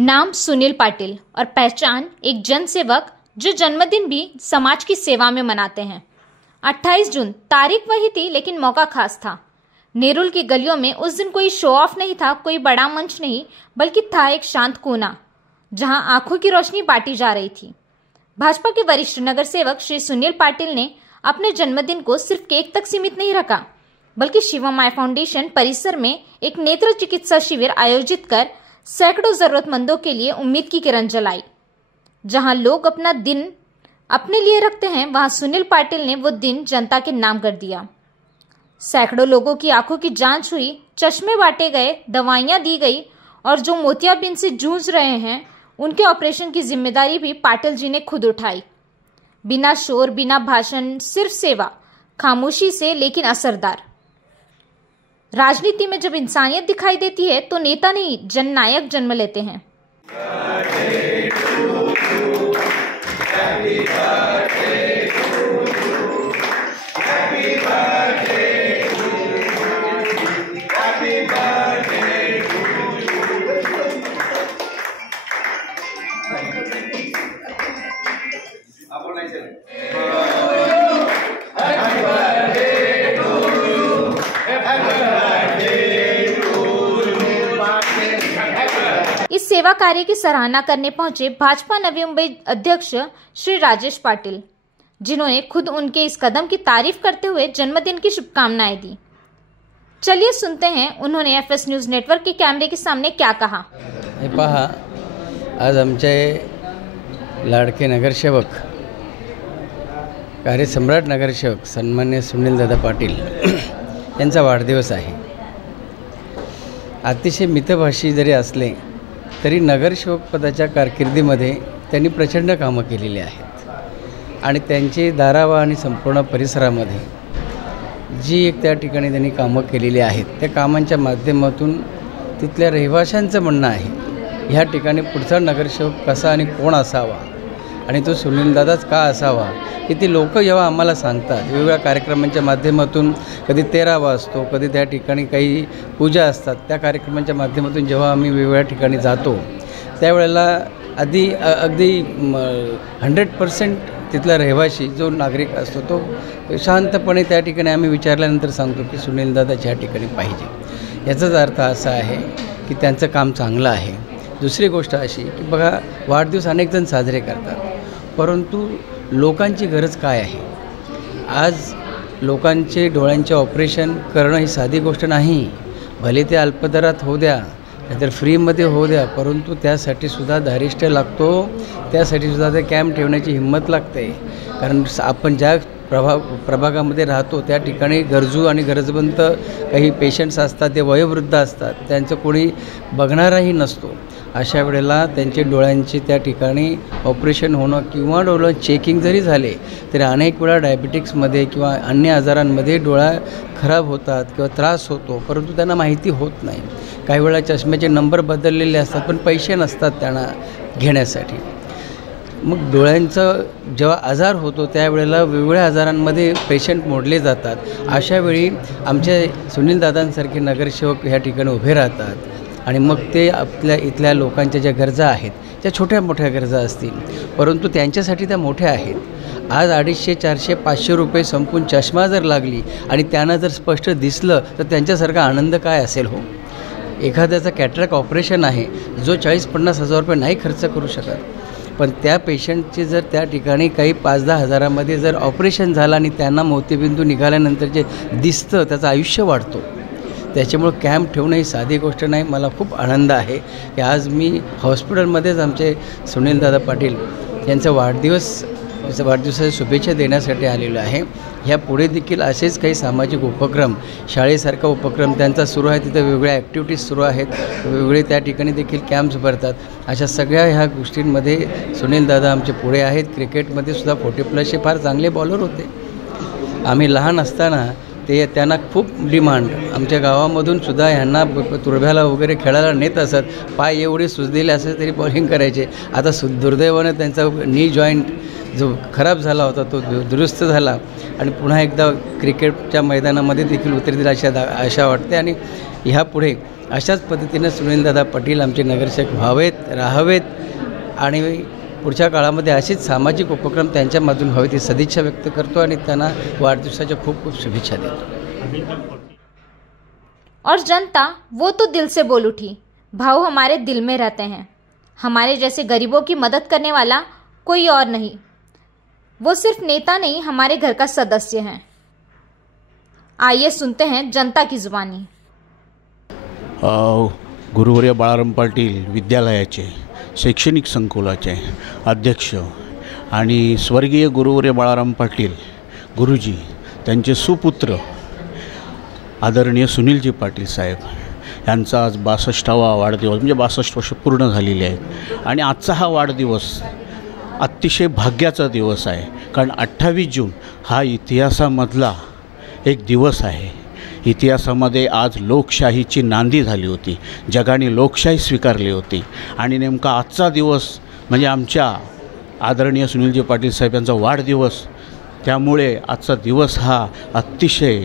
नाम सुनील पाटिल और पहचान एक जनसेवक जो जन्मदिन भी समाज की सेवा में मनाते हैं। 28 जून तारीख वही थी, लेकिन मौका खास था। नेरुल की गलियों में उस दिन कोई शो ऑफ नहीं था, कोई बड़ा मंच नहीं, बल्कि था एक शांत कोना जहां आंखों की रोशनी बांटी जा रही थी। भाजपा के वरिष्ठ नगर सेवक श्री सुनील पाटिल ने अपने जन्मदिन को सिर्फ केक तक सीमित नहीं रखा, बल्कि शिवमाय फाउंडेशन परिसर में एक नेत्र चिकित्सा शिविर आयोजित कर सैकड़ों जरूरतमंदों के लिए उम्मीद की किरण जलाई। जहां लोग अपना दिन अपने लिए रखते हैं, वहां सुनील पाटिल ने वो दिन जनता के नाम कर दिया। सैकड़ों लोगों की आंखों की जांच हुई, चश्मे बांटे गए, दवाइयां दी गई और जो मोतियाबिंद से जूझ रहे हैं उनके ऑपरेशन की जिम्मेदारी भी पाटिल जी ने खुद उठाई। बिना शोर, बिना भाषण, सिर्फ सेवा, खामोशी से लेकिन असरदार। राजनीति में जब इंसानियत दिखाई देती है तो नेता नहीं, जननायक जन्म लेते हैं। इस सेवा कार्य की सराहना करने पहुंचे भाजपा नवी मुंबई अध्यक्ष श्री राजेश पाटिल, जिन्होंने खुद उनके इस कदम की तारीफ करते हुए जन्मदिन की शुभकामनाएं दी। चलिए सुनते हैं उन्होंने एफएस न्यूज नेटवर्क के कैमरे के सामने क्या कहा। हे पहा, आज आमचे लाडके नगरसेवक, कार्यसम्राट नगरसेवक सन्मान्य सुनीलदादा पाटील यांचा वाढदिवस आहे। अतिशय मितभाषी जरी असले तरी नगरसेवक पदाच्या कारकिर्दीमध्ये त्यांनी प्रचंड कामं केलेली आहेत आणि त्यांची धारावा आणि संपूर्ण परिसरामध्ये जी एक त्या ठिकाणी त्यांनी कामं केलेली आहेत, त्या कामांच्या माध्यमातून तिथल्या रहिवाशांचं म्हणणं आहे ह्या ठिकाणी पुढचा नगरसेवक कसा आणि कोण असावा आणि तो सुनीलदादाच का असावा हे ती लोक जेव्हा आम्हाला सांगतात, वेगवेगळ्या कार्यक्रमांच्या माध्यमातून, कधी तेरावा असतो, कधी त्या ठिकाणी काही पूजा असतात, त्या कार्यक्रमांच्या माध्यमातून जेव्हा आम्ही वेगवेगळ्या ठिकाणी जातो त्यावेळेला अगदी 100% तिथला रहिवाशी जो नागरिक असतो तो शांतपणे त्या ठिकाणी आम्ही विचारल्यानंतर सांगतो की सुनीलदादा ज्या ठिकाणी पाहिजे। याचाच अर्थ असा आहे की त्यांचं काम चांगलं आहे। दुसरी गोष्ट अशी की बघा, वाढदिवस अनेक जण साजरे करतात, परंतु लोकांची गरज काय आहे? आज लोकांचे डोळ्यांचे ऑपरेशन करणं ही साधी गोष्ट नाही। भले ते अल्पदरात होऊ द्या नाहीतर फ्रीमध्ये होऊ द्या, परंतु त्यासाठी सुद्धा धारिष्ट्य लागतो, त्यासाठी सुद्धा ते कॅम्प ठेवण्याची हिंमत लागते। कारण आपण ज्या प्रभागामध्ये राहतो त्या ठिकाणी गरजू आणि गरजवंत काही पेशंट्स असतात, ते वयोवृद्ध असतात, त्यांचं कोणी बघणाराही नसतो। अशा वेळेला त्यांचे डोळ्यांचे त्या ठिकाणी ऑपरेशन होणं किंवा डोळा चेकिंग जरी झाले तरी अनेक वेळा डायबिटिक्समध्ये किंवा अन्य आजारांमध्ये डोळा खराब होतात किंवा त्रास होतो, परंतु त्यांना माहिती होत नाही। काही वेळा चष्म्याचे नंबर बदललेले असतात पण पैसे नसतात त्यांना घेण्यासाठी। मग डोळ्यांचा जेव्हा आजार होतो त्यावेळेला वेगवेगळ्या आजारांमध्ये पेशंट मोडले जातात। अशा वेळी आमचे सुनीलदादांसारखे नगरसेवक ह्या ठिकाणी उभे राहतात आणि मग ते आपल्या इथल्या लोकांच्या ज्या गरजा आहेत, त्या छोट्या मोठ्या गरजा असतील, परंतु त्यांच्यासाठी त्या मोठ्या आहेत। आज 250, 400, 500 रुपये संपून चष्मा जर लागली आणि त्यांना जर स्पष्ट दिसलं तर त्यांच्यासारखा आनंद काय असेल हो? एखाद्याचा कॅटरॅक्ट ऑपरेशन आहे जो 40-50 हजार रुपये नाही खर्च करू शकत, पण त्या पेशंटचे जर त्या ठिकाणी काही 5-10 हजारामध्ये जर ऑपरेशन झालं आणि त्यांना मोतीबिंदू निघाल्यानंतर जे दिसतं त्याचं आयुष्य वाढतो। त्याच्यामुळे कॅम्प ठेवणं ही साधी गोष्ट नाही। मला खूप आनंद आहे की आज मी हॉस्पिटलमध्येच आमचे सुनीलदादा पाटील यांचा वाढदिवसाच्या शुभेच्छा देण्यासाठी आलेलो आहे। ह्या पुढे देखील असेच काही सामाजिक उपक्रम, शाळेसारखा उपक्रम त्यांचा सुरू आहे, तिथे वेगवेगळ्या ॲक्टिव्हिटीज सुरू आहेत, वेगवेगळे त्या ठिकाणी देखील कॅम्प्स भरतात। अशा सगळ्या ह्या गोष्टींमध्ये सुनीलदादा आमचे पुढे आहेत। क्रिकेटमध्ये सुद्धा 40+ फार चांगले बॉलर होते। आम्ही लहान असताना ते त्यांना खूप डिमांड. आमच्या गावामधून सुद्धा ह्यांना तुरभ्याला वगैरे खेळायला नेत असत. पाय एवढे सुजलेले असे तरी बॉलिंग करायचे. आता दुर्दैवानं त्यांचा नी जॉईंट जो खराब झाला होता तो दुरुस्त झाला आणि पुन्हा एकदा क्रिकेटच्या मैदानामध्ये देखील उतरतील आशा वाटते. आणि ह्यापुढे अशाच पद्धतीनं सुनीलदादा पाटील आमचे नगरसेवक व्हावेत, राहावेत आणि पुढच्या काळामध्ये असेच सामाजिक उपक्रम त्यांच्यामधून व्हावेत ही सदिच्छा व्यक्त करतो आणि त्यांना वाढदिवसाच्या खूप खूप शुभेच्छा देतो. और जनता वो तो दिल से बोल उठी, भाव हमारे दिल में रहते हैं. हमारे जैसे गरीबों की मदद करने वाला कोई और नहीं. वो सिर्फ नेता नहीं, हमारे घर का सदस्य हैं. आइए सुनते हैं जनता की जुबानी. गुरुवर्य बाळाराम पाटील विद्यालयाचे शैक्षणिक संकुलाचे अध्यक्ष आणि स्वर्गीय गुरुवर्य बाळाराम पाटील गुरुजी त्यांचे सुपुत्र आदरणीय सुनीलजी पाटील साहेब यांचा आज 62वा वाढदिवस, म्हणजे 62 वर्ष पूर्ण झालेली आहेत. आणि आजचा हा वाढदिवस अतिशय भाग्याचा दिवस आहे, कारण 28 जून हा इतिहासामधला एक दिवस आहे. इतिहासामध्ये आज लोकशाहीची नांदी झाली होती, जगाने लोकशाही स्वीकारली होती. आणि नेमका आजचा दिवस म्हणजे आमच्या आदरणीय सुनीलजी पाटील साहेब यांचा वाढदिवस. त्यामुळे आजचा दिवस हा अतिशय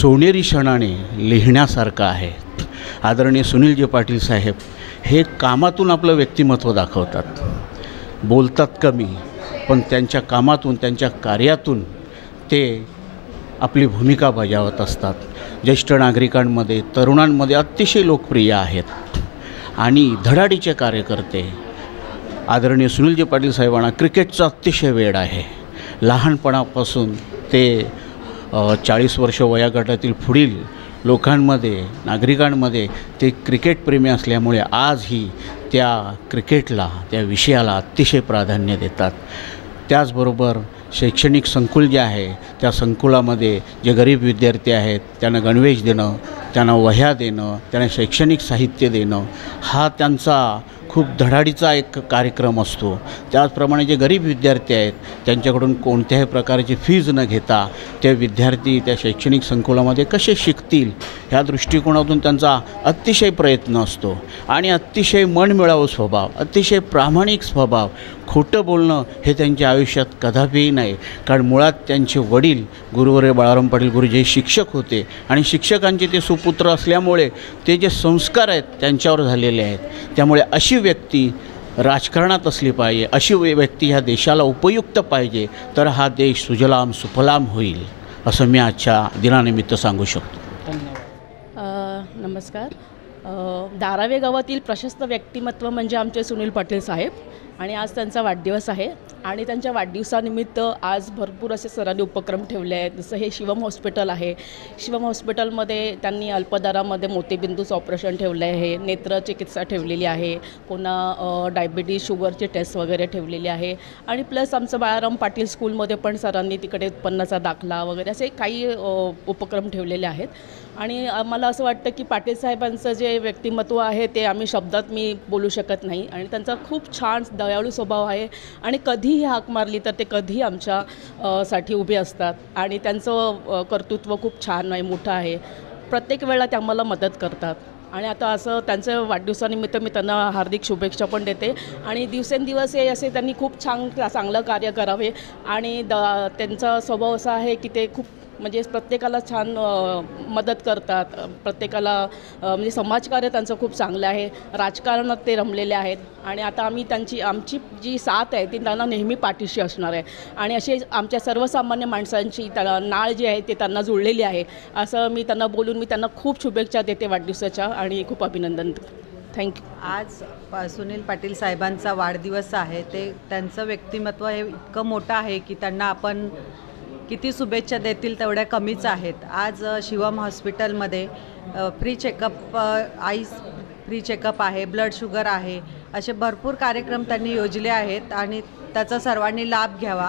सोनेरी क्षणाने लिहिण्यासारखा आहे. आदरणीय सुनीलजी पाटील साहेब हे कामातून आपलं व्यक्तिमत्व दाखवतात. बोलतात कमी, पण त्यांच्या कामातून, त्यांच्या कार्यातून ते आपली भूमिका बजावत असतात. ज्येष्ठ नागरिकांमध्ये, तरुणांमध्ये अतिशय लोकप्रिय आहेत आणि धडाडीचे कार्यकर्ते. आदरणीय सुनीलजी पाटील साहेबांना क्रिकेटचा अतिशय वेड आहे. लहानपणापासून ते 40 वर्ष वयोगटातील पुढील लोकांमध्ये, नागरिकांमध्ये ते क्रिकेटप्रेमी असल्यामुळे आजही त्या क्रिकेटला, त्या विषयाला अतिशय प्राधान्य देतात. त्याचबरोबर शैक्षणिक संकुल जे आहे त्या संकुलामध्ये जे गरीब विद्यार्थी आहेत त्यांना गणवेश देणं, त्यांना वह्या देणं, त्यांना शैक्षणिक साहित्य देणं हा त्यांचा खूप धडाडीचा एक कार्यक्रम असतो. त्याचप्रमाणे जे गरीब विद्यार्थी आहेत त्यांच्याकडून कोणत्याही प्रकारची फीज न घेता ते विद्यार्थी त्या शैक्षणिक संकुलामध्ये कसे शिकतील ह्या दृष्टिकोनातून त्यांचा अतिशय प्रयत्न असतो. आणि अतिशय मनमिळावू स्वभाव, अतिशय प्रामाणिक स्वभाव, खोटं बोलणं हे त्यांच्या आयुष्यात कदापिही नाही. कारण मुळात त्यांचे वडील गुरुवर्य बाळाराम पाटील गुरुजी शिक्षक होते आणि शिक्षकांचे ते सुपुत्र असल्यामुळे ते जे संस्कार आहेत त्यांच्यावर झालेले आहेत. त्यामुळे अशी व्यक्ती राजकारणात असली पाहिजे, अशी व्यक्ती ह्या देशाला उपयुक्त पाहिजे, तर हा देश सुजलाम सुफलाम होईल असं मी आजच्या दिनानिमित्त सांगू शकतो. नमस्कार. धारावे गावातील प्रशस्त व्यक्तिमत्व म्हणजे आमचे सुनील पाटील साहेब आणि आज त्यांचा वाढदिवस आहे. आणि त्यांच्या वाढदिवसानिमित्त आज भरपूर असे सरांनी उपक्रम ठेवले आहेत. जसं हे शिवम हॉस्पिटल आहे. शिवम हॉस्पिटलमध्ये त्यांनी अल्पदरामध्ये मोतीबिंदूचं ऑपरेशन ठेवलं आहे, नेत्रचिकित्सा ठेवलेली आहे, पुन्हा डायबिटीज शुगरचे टेस्ट वगैरे ठेवलेले आहे. आणि प्लस आमचं बाळाराम पाटील स्कूलमध्ये पण सरांनी तिकडे उत्पन्नाचा दाखला वगैरे असे काही उपक्रम ठेवलेले आहेत. आणि मला असं वाटतं की पाटील साहेबांचं जे व्यक्तिमत्व आहे ते आम्ही शब्दात मी बोलू शकत नाही. आणि त्यांचा खूप छान दयाळू स्वभाव आहे आणि कधीही हाक मारली तर ते कधीही आमच्या साठी उभे असतात. आणि त्यांचं कर्तृत्व खूप छान आहे, मोठं आहे. प्रत्येक वेळा ते आम्हाला मदत करतात. आणि आता असं त्यांचं वाढदिवसानिमित्त मी त्यांना हार्दिक शुभेच्छा पण देते. आणि दिवसेंदिवस हे असे त्यांनी खूप चांगलं कार्य करावे. आणि त्यांचा स्वभाव असा आहे की ते खूप म्हणजे प्रत्येकाला छान मदत करतात. प्रत्येकाला म्हणजे समाजकार्य त्यांचं खूप चांगलं आहे. राजकारणात ते रमलेले आहेत. आणि आता आमची जी साथ आहे ती त्यांना नेहमी पाठीशी असणार आहे. आणि असे आमच्या सर्वसामान्य माणसांची नाळ जी आहे ते त्यांना जुळलेली आहे. असं मी त्यांना बोलून मी त्यांना खूप शुभेच्छा देते वाढदिवसाच्या आणि खूप अभिनंदन. थँक्यू. आज सुनील पाटील साहेबांचा वाढदिवस आहे. त्यांचं व्यक्तिमत्व हे इतकं मोठं आहे की त्यांना आपण किती शुभेच्छा देतील तेवढ्या कमीच आहेत. आज शिवम हॉस्पिटलमध्ये free checkup, ice free checkup आहे, ब्लड शुगर आहे, असे भरपूर कार्यक्रम त्यांनी योजले आहेत आणि त्याचा सर्वांनी लाभ घ्यावा.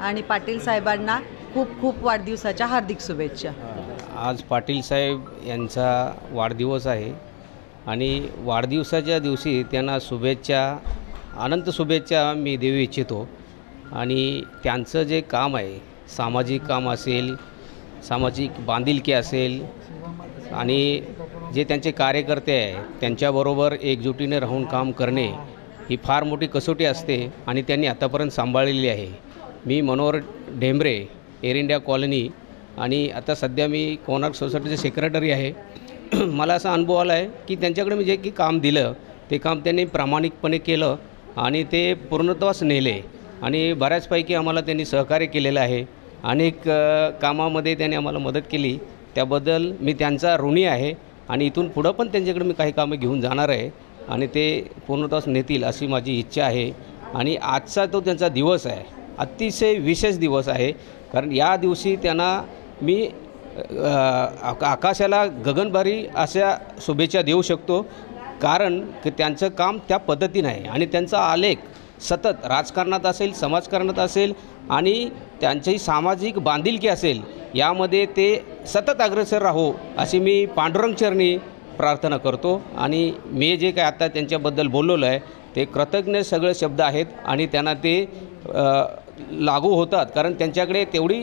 आणि पाटील साहेबांना खूप खूप वाढदिवसाच्या हार्दिक शुभेच्छा. आज पाटील साहेब यांचा वाढदिवस आहे आणि वाढदिवसाच्या दिवशी त्यांना अनंत शुभेच्छा मी देऊ इच्छितो. आणि त्यांचं जे काम आहे, सामाजिक काम असेल, सामाजिक बांधिलकी असेल आणि जे त्यांचे कार्यकर्ते आहे त्यांच्याबरोबर एकजुटीने राहून काम करणे ही फार मोठी कसोटी असते आणि त्यांनी आतापर्यंत सांभाळलेली आहे. मी मनोहर ढेंबरे, एअर इंडिया कॉलनी आणि आता सध्या मी कोणार्क सोसायटीचे सेक्रेटरी आहे. मला असा अनुभव आला आहे की त्यांच्याकडे मी जे की काम दिलं ते काम त्यांनी प्रामाणिकपणे केलं आणि ते पूर्णत्वास नेले आणि बऱ्याचपैकी आम्हाला त्यांनी सहकार्य केलेलं आहे. अनेक कामामध्ये त्यांनी आम्हाला मदत केली, त्याबद्दल मी त्यांचा ऋणी आहे आणि इथून पुढं पण त्यांच्याकडे मी काही कामं घेऊन जाणार आहे आणि ते पूर्णत्वास नेतील अशी माझी इच्छा आहे. आणि आजचा तो त्यांचा दिवस आहे, अतिशय विशेष दिवस आहे, कारण या दिवशी त्यांना मी आकाशाला गगनभरी अशा शुभेच्छा देऊ शकतो, कारण की त्यांचं काम त्या पद्धतीनं आहे आणि त्यांचा आलेख सतत राजकारणात असेल, समाजकारणात असेल आणि त्यांची सामाजिक बांधिलकी असेल यामध्ये ते सतत अग्रेसर राहो अशी मी पांडुरंग चरणी प्रार्थना करतो. आणि मी जे काय आता त्यांच्याबद्दल बोललेलो आहे ते कृतज्ञ सगळे शब्द आहेत आणि त्यांना ते लागू होतात, कारण त्यांच्याकडे तेवढी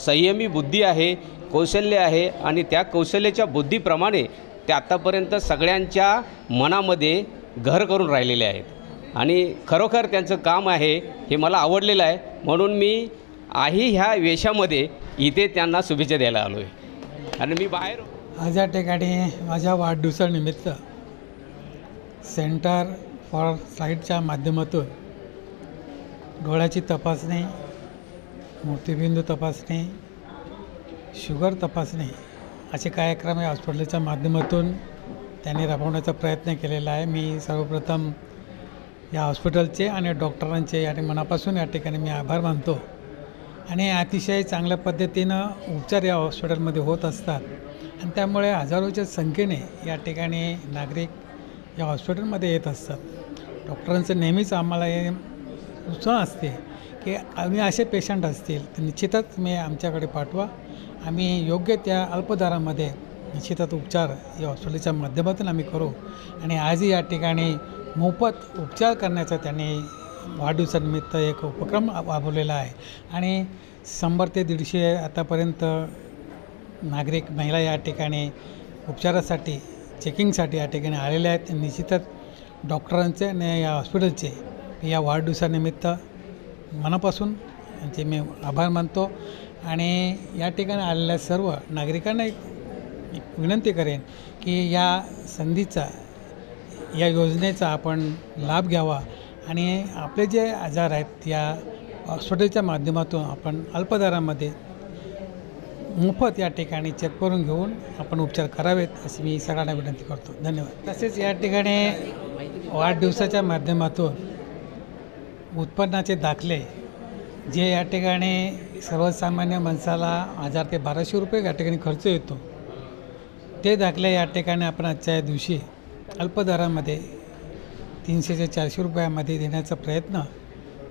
संयमी बुद्धी आहे, कौशल्य आहे आणि त्या कौशल्याच्या बुद्धीप्रमाणे ते आत्तापर्यंत सगळ्यांच्या मनामध्ये घर करून राहिलेले आहेत आणि खरोखर त्यांचं काम आहे हे मला आवडलेलं आहे. म्हणून मी ह्या वेशामध्ये इथे त्यांना शुभेच्छा द्यायला आलो आहे आणि मी बाहेर आज या ठिकाणी माझ्या वाढदिवसानिमित्त सेंटर फॉर साईटच्या माध्यमातून डोळ्याची तपासणी, मोतीबिंदू तपासणी, शुगर तपासणी असे कार्यक्रम या हॉस्पिटलच्या माध्यमातून त्यांनी राबवण्याचा प्रयत्न केलेला आहे. मी सर्वप्रथम या हॉस्पिटलचे आणि डॉक्टरांचे आणि मनापासून या ठिकाणी मी आभार मानतो. आणि अतिशय चांगल्या पद्धतीनं उपचार या हॉस्पिटलमध्ये होत असतात आणि त्यामुळे हजारोच्या संख्येने या ठिकाणी नागरिक या हॉस्पिटलमध्ये येत असतात. डॉक्टरांचं नेहमीच आम्हाला हे सूचना असते की आम्ही असे पेशंट असतील तर निश्चितच मी आमच्याकडे पाठवा, आम्ही योग्य त्या अल्पदरामध्ये निश्चितच उपचार या हॉस्पिटलच्या माध्यमातून आम्ही करू. आणि आजही या ठिकाणी मोफत उपचार करण्याचा त्यांनी वाढदिवसानिमित्त एक उपक्रम राबवलेला आहे आणि 100 ते 150 आतापर्यंत नागरिक महिला या ठिकाणी उपचारासाठी चेकिंगसाठी या ठिकाणी आलेल्या आहेत. निश्चितच डॉक्टरांचे आणि या हॉस्पिटलचे या वाढदिवसानिमित्त मनापासून त्यांचे मी आभार मानतो. आणि या ठिकाणी आलेल्या सर्व नागरिकांना एक विनंती करेन की या संधीचा, या योजनेचा आपण लाभ घ्यावा आणि आपले जे आजार आहेत या हॉस्पिटलच्या माध्यमातून आपण अल्पदरामध्ये मोफत या ठिकाणी चेक करून घेऊन आपण उपचार करावेत अशी मी सगळ्यांना विनंती करतो. धन्यवाद. तसेच या ठिकाणी वाढदिवसाच्या माध्यमातून उत्पन्नाचे दाखले जे या ठिकाणी सर्वसामान्य माणसाला 1000 ते 1200 रुपये या ठिकाणी खर्च येतो, ते दाखले या ठिकाणी आपण आजच्या या दिवशी अल्पदरामध्ये 300 ते 400 रुपयामध्ये देण्याचा प्रयत्न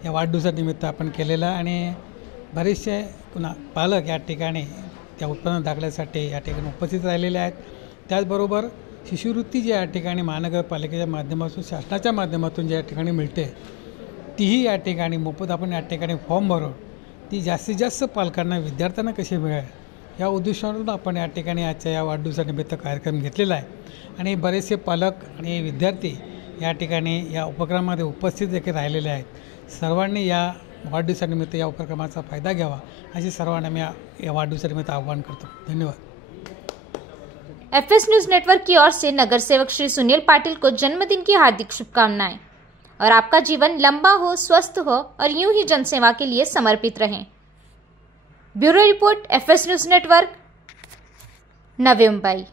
या वाढदिवसानिमित्त आपण केलेला. आणि बरेचसे पुन्हा पालक या ठिकाणी त्या उत्पन्न दाखल्यासाठी या ठिकाणी उपस्थित राहिलेले आहेत. त्याचबरोबर शिष्यवृत्ती जी या ठिकाणी महानगरपालिकेच्या माध्यमातून, शासनाच्या माध्यमातून ज्या ठिकाणी मिळते तीही या ठिकाणी मोफत आपण या ठिकाणी फॉर्म भरून ती जास्तीत जास्त पालकांना, विद्यार्थ्यांना कशी मिळेल या उद्देशाने आपण या ठिकाणी आजच्या या वाढदिवसानिमित्त कार्यक्रम घेतलेला आहे. आणि बरेचसे पालक आणि विद्यार्थी या ठिकाणी या उपक्रमामध्ये उपस्थित देखील राहिलेले आहेत. सर्वांनी या वाढदिवसानिमित्त या उपक्रमाचा फायदा घ्यावा अशी सर्वांना मैं या वाढदिवसानिमित्त आह्वान करतो. धन्यवाद. एफएस न्यूज नेटवर्क की ओर से नगर सेवक श्री सुनील पाटिल को जन्मदिन की हार्दिक शुभकामनाएं और आपका जीवन लंबा हो, स्वस्थ हो और यूं ही जनसेवा के लिए समर्पित रहें. Bureau report, FS news network, Navi Mumbai.